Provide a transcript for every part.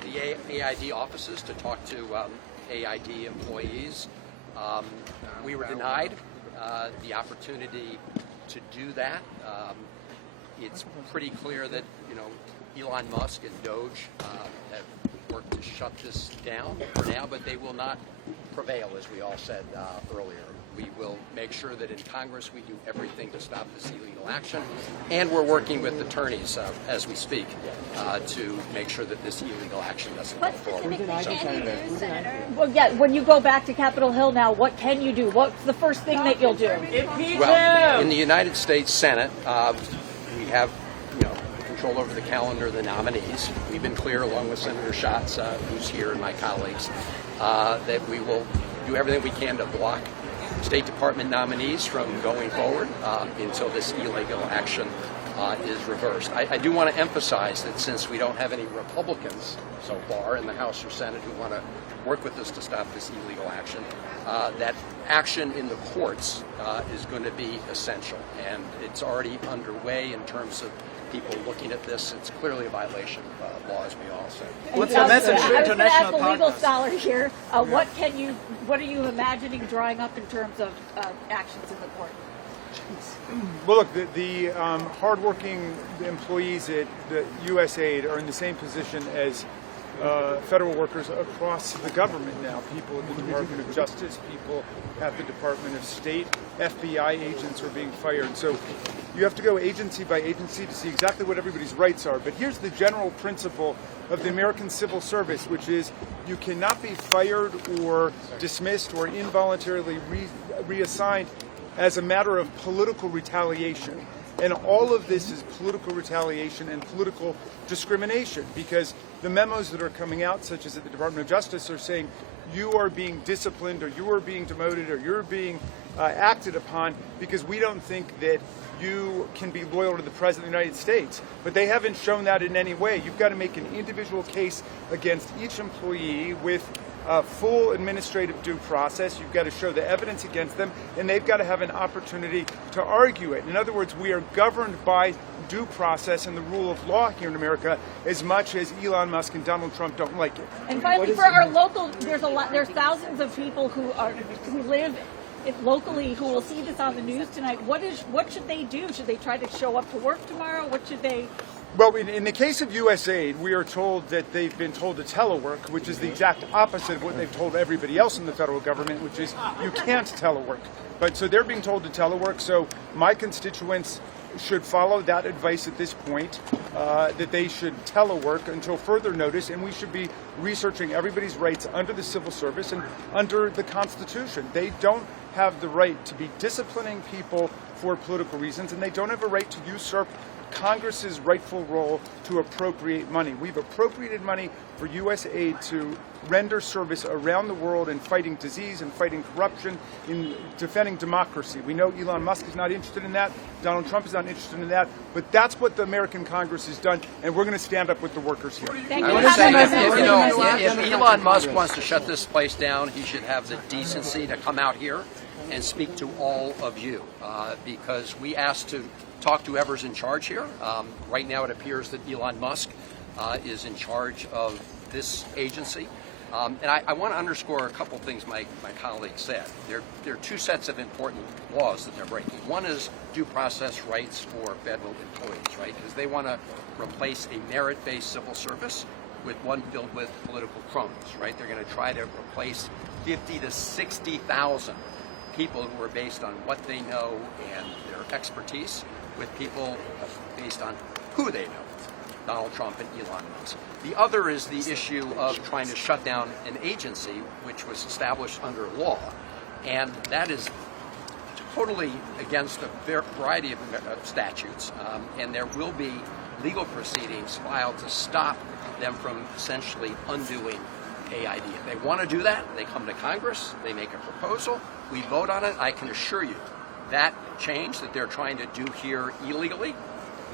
the AID offices to talk to AID employees. We were denied the opportunity to do that. It's pretty clear that, Elon Musk and Doge have worked to shut this down for now, but they will not prevail, as we all said earlier. We will make sure that in Congress we do everything to stop this illegal action, and we're working with attorneys as we speak to make sure that this illegal action doesn't go forward. Well, yeah, when you go back to Capitol Hill now, what can you do? What's the first thing that you'll do? Well, in the United States Senate, we have control over the calendar of the nominees. We've been clear, along with Senator Schatz, who's here, and my colleagues, that we will do everything we can to block State Department nominees from going forward until this illegal action is reversed. I do want to emphasize that since we don't have any Republicans so far in the House or Senate who want to work with us to stop this illegal action, that action in the courts is going to be essential, and it's already underway in terms of people looking at this. It's clearly a violation of law, as we all say. What's the message to international partners? I was going to ask a legal scholar here. What are you imagining drawing up in terms of actions in the court? Well, look, the hardworking employees at the USAID are in the same position as federal workers across the government now. People at the Department of Justice, people at the Department of State, FBI agents are being fired. So you have to go agency by agency to see exactly what everybody's rights are. But here's the general principle of the American civil service, which is you cannot be fired or dismissed or involuntarily reassigned as a matter of political retaliation. And all of this is political retaliation and political discrimination, because the memos that are coming out, such as at the Department of Justice, are saying you are being disciplined or you are being demoted or you're being acted upon because we don't think that you can be loyal to the President of the United States. But they haven't shown that in any way. You've got to make an individual case against each employee with full administrative due process. You've got to show the evidence against them, and they've got to have an opportunity to argue it. In other words, we are governed by due process and the rule of law here in America as much as Elon Musk and Donald Trump don't like it. And finally, for our local, there's thousands of people who live locally who will see this on the news tonight. What should they do? Should they try to show up to work tomorrow? What should they? Well, in the case of USAID, we are told that they've been told to telework, which is the exact opposite of what they've told everybody else in the federal government, which is you can't telework. But so they're being told to telework. So my constituents should follow that advice at this point, that they should telework until further notice, and we should be researching everybody's rights under the civil service and under the Constitution. They don't have the right to be disciplining people for political reasons, and they don't have a right to usurp Congress's rightful role to appropriate money. We've appropriated money for USAID to render service around the world in fighting disease and fighting corruption, in defending democracy. We know Elon Musk is not interested in that. Donald Trump is not interested in that. But that's what the American Congress has done, and we're going to stand up with the workers here. Thank I you. would say, if Elon Musk wants to shut this place down, he should have the decency to come out here and speak to all of you, because we asked to talk to whoever's in charge here. Right now it appears that Elon Musk is in charge of this agency. And I want to underscore a couple things my colleague said. There are two sets of important laws that they're breaking. One is due process rights for federal employees, right? Because they want to replace a merit-based civil service with one filled with political crumbs, right? They're going to try to replace 50 to 60,000 people who are based on what they know and their expertise with people based on who they know, Donald Trump and Elon Musk. The other is the issue of trying to shut down an agency which was established under law, and that is totally against a variety of statutes, and there will be legal proceedings filed to stop them from essentially undoing AID. If they want to do that, they come to Congress, they make a proposal, we vote on it. I can assure you that change that they're trying to do here illegally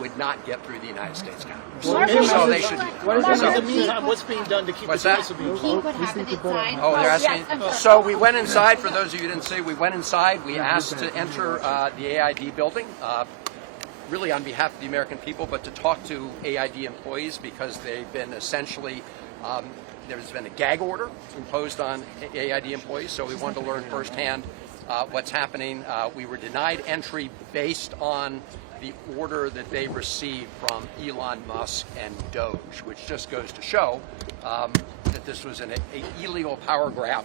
would not get through the United States Congress. So they should. In the meantime, what's being done to keep What's the that? disabilities? Repeat what happened inside. Oh, they're asking. So we went inside. For those of you who didn't see, we went inside. We asked to enter the AID building. really on behalf of the American people, but to talk to AID employees because they've been essentially, there's been a gag order imposed on AID employees, so we wanted to learn firsthand what's happening. We were denied entry based on the order that they received from Elon Musk and Doge, which just goes to show that this was an illegal power grab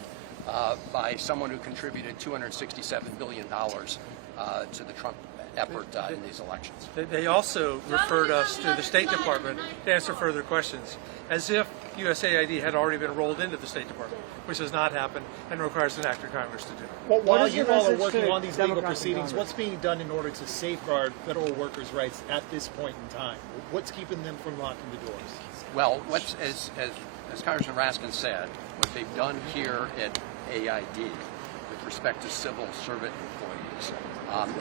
by someone who contributed $267 billion to the Trump effort in these elections. They also referred us to the State Department to answer further questions, as if USAID had already been rolled into the State Department, which has not happened and requires an act of Congress to do. Well, while you all are message working to on these legal Democrats in proceedings, Congress? what's being done in order to safeguard federal workers' rights at this point in time? What's keeping them from locking the doors? Well, as Congressman Raskin said, what they've done here at AID with respect to civil servant employees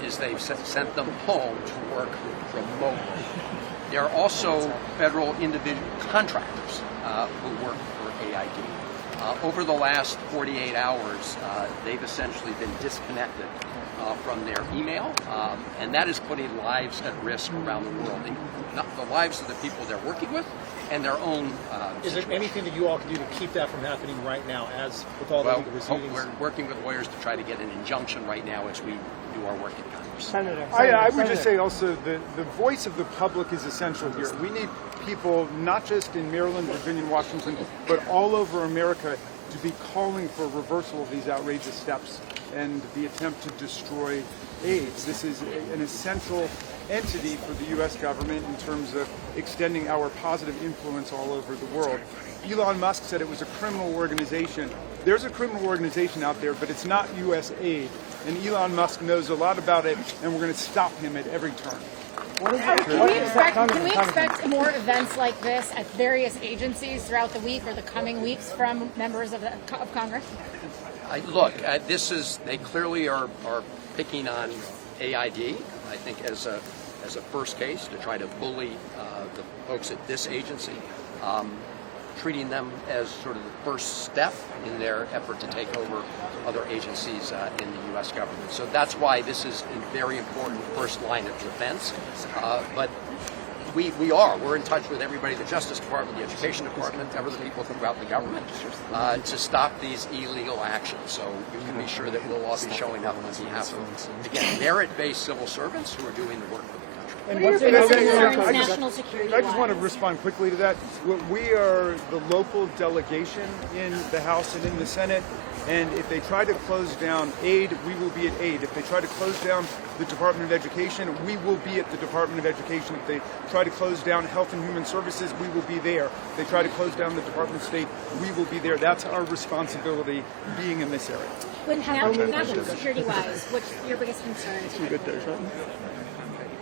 is they've sent them home to work remotely. There are also federal individual contractors who work for AID. Over the last 48 hours, they've essentially been disconnected from their email, and that is putting lives at risk around the world, the lives of the people they're working with and their own Is there anything that you all can do to keep that from happening right now, as with all the legal proceedings? We're working with lawyers to try to get an injunction right now as we do our work in Congress. Senator, I would just say also the voice of the public is essential here. We need people not just in Maryland, Virginia, and Washington, but all over America to be calling for reversal of these outrageous steps and the attempt to destroy AIDS. This is an essential entity for the U.S. government in terms of extending our positive influence all over the world. Elon Musk said it was a criminal organization. There's a criminal organization out there, but it's not USAID. And Elon Musk knows a lot about it, and we're going to stop him at every turn. Can we expect more events like this at various agencies throughout the week or the coming weeks from members of Congress? They clearly are picking on AID, I think, as a first case to try to bully the folks at this agency, treating them as sort of the first step in their effort to take over other agencies in the U.S. government. So that's why this is a very important first line of defense. But we're in touch with everybody, the Justice Department, the Education Department, other people throughout the government, to stop these illegal actions. So you can be sure that we'll all be showing up on behalf of, again, merit-based civil servants who are doing the work for the country. What are your biggest concerns, national security? I just want to respond quickly to that. We are the local delegation in the House and in the Senate, and if they try to close down aid, we will be at aid. If they try to close down the Department of Education, we will be at the Department of Education. If they try to close down Health and Human Services, we will be there. If they try to close down the Department of State, we will be there. That's our responsibility being in this area. But national security-wise, what's your biggest concerns?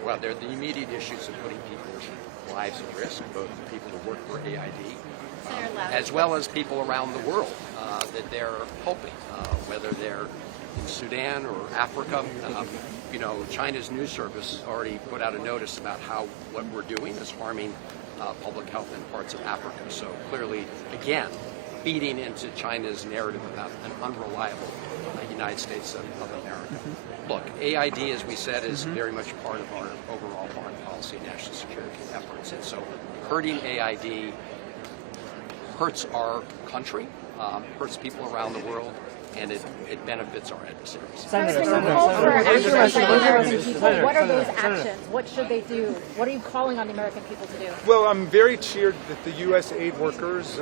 Well, they're the immediate issues of putting people's lives at risk, both the people who work for AID, as well as people around the world that they're helping, whether they're in Sudan or Africa. China's news service already put out a notice about how what we're doing is harming public health in parts of Africa. So clearly, again, feeding into China's narrative about an unreliable United States of America. Look, AID, as we said, is very much part of our overall foreign policy and national security efforts. And so hurting AID hurts our country, hurts people around the world, and it benefits our adversaries. What are those actions? What should they do? What are you calling on the American people to do? Well, I'm very cheered that the USAID workers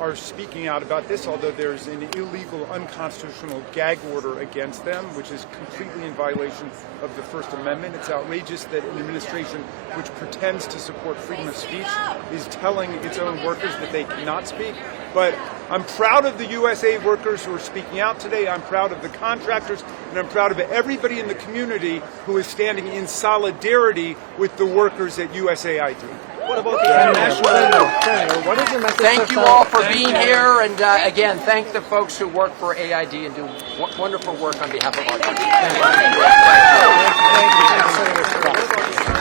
are speaking out about this, although there's an illegal, unconstitutional gag order against them, which is completely in violation of the First Amendment. It's outrageous that an administration which pretends to support freedom of speech is telling its own workers that they cannot speak. But I'm proud of the USAID workers who are speaking out today. I'm proud of the contractors, and I'm proud of everybody in the community who is standing in solidarity with the workers at USAID. What about the international? What is your message? Thank you all for being here, and again, thank the folks who work for AID and do wonderful work on behalf of our country. Thank you.